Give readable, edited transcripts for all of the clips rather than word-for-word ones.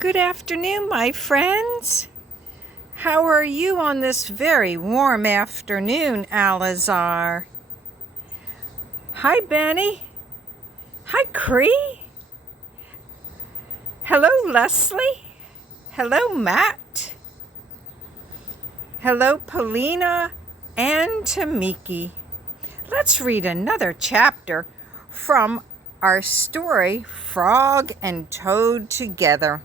Good afternoon, my friends. How are you on this very warm afternoon, Alizar? Hi, Benny. Hi, Cree. Hello, Leslie. Hello, Matt. Hello, Polina and Tamiki. Let's read another chapter from our story, Frog and Toad Together.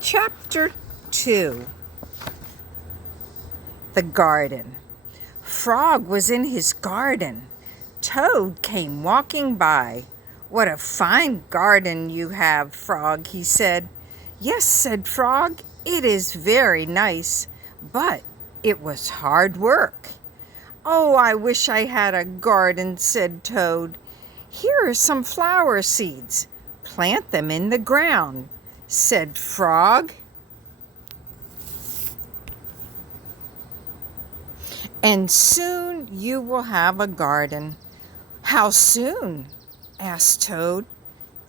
Chapter 2. The Garden. Frog was in his garden. Toad came walking by. "What a fine garden you have, Frog," he said. "Yes," said Frog, "it is very nice, but it was hard work." "Oh, I wish I had a garden," said Toad. "Here are some flower seeds. Plant them in the ground," said Frog. "And soon you will have a garden." "How soon?" asked Toad.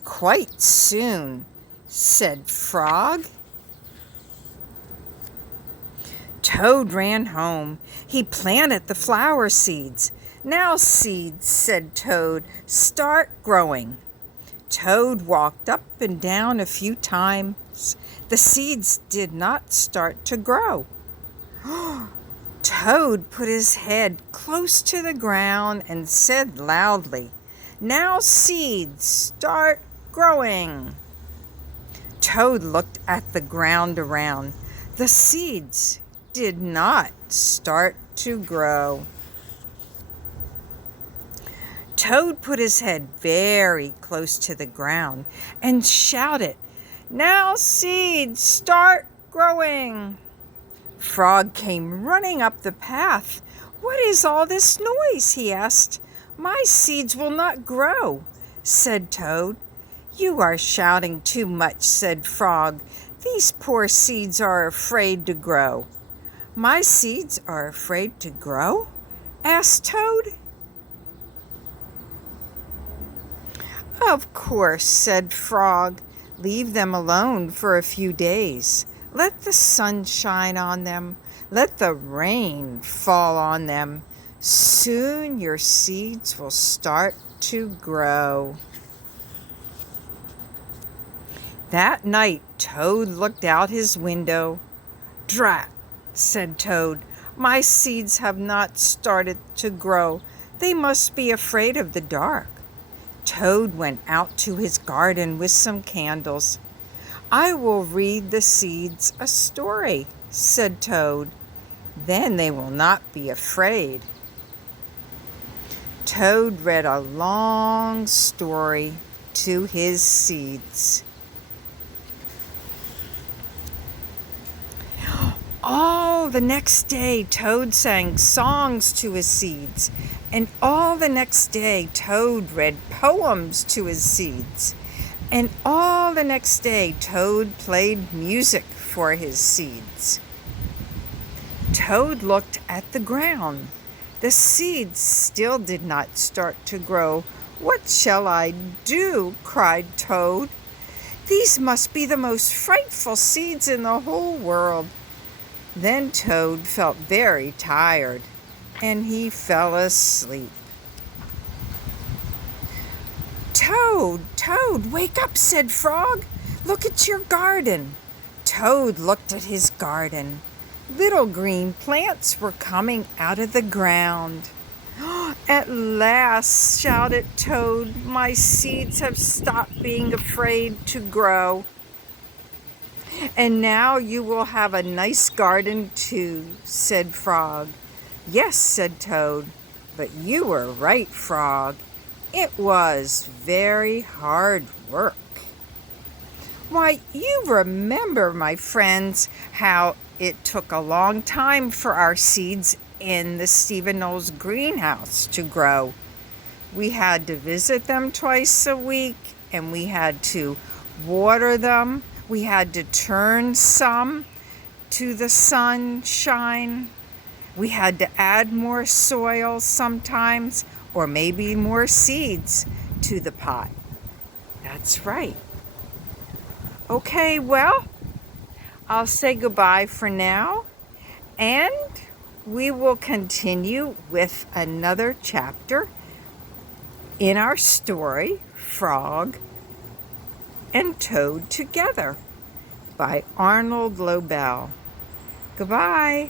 "Quite soon," said Frog. Toad ran home. He planted the flower seeds. "Now, seeds," said Toad, "start growing." Toad walked up and down a few times. The seeds did not start to grow. Toad put his head close to the ground and said loudly, "Now, seeds, start growing." Toad looked at the ground around. The seeds did not start to grow. Toad put his head very close to the ground and shouted, "Now, seeds, start growing." Frog came running up the path. "What is all this noise?" he asked. "My seeds will not grow," said Toad. "You are shouting too much," said Frog. "These poor seeds are afraid to grow." "My seeds are afraid to grow?" asked Toad. "Of course," said Frog. "Leave them alone for a few days. Let the sun shine on them. Let the rain fall on them. Soon your seeds will start to grow." That night, Toad looked out his window. "Drat," said Toad, "my seeds have not started to grow. They must be afraid of the dark." Toad went out to his garden with some candles. "I will read the seeds a story," said Toad. "Then they will not be afraid." Toad read a long story to his seeds. All the next day, Toad sang songs to his seeds. And all the next day, Toad read poems to his seeds. And all the next day, Toad played music for his seeds. Toad looked at the ground. The seeds still did not start to grow. "What shall I do?" cried Toad. "These must be the most frightful seeds in the whole world." Then Toad felt very tired, and he fell asleep. "Toad, Toad, wake up," said Frog. "Look at your garden." Toad looked at his garden. Little green plants were coming out of the ground. "At last," shouted Toad, "my seeds have stopped being afraid to grow." "And now you will have a nice garden too," said Frog. "Yes," said Toad, "but you were right, Frog. It was very hard work." Why, you remember, my friends, how it took a long time for our seeds in the Stephen Knowles greenhouse to grow. We had to visit them twice a week, and we had to water them. We had to turn some to the sunshine. We had to add more soil sometimes, or maybe more seeds to the pot. That's right. Okay, well, I'll say goodbye for now, and we will continue with another chapter in our story, Frog and Toad Together by Arnold Lobel. Goodbye.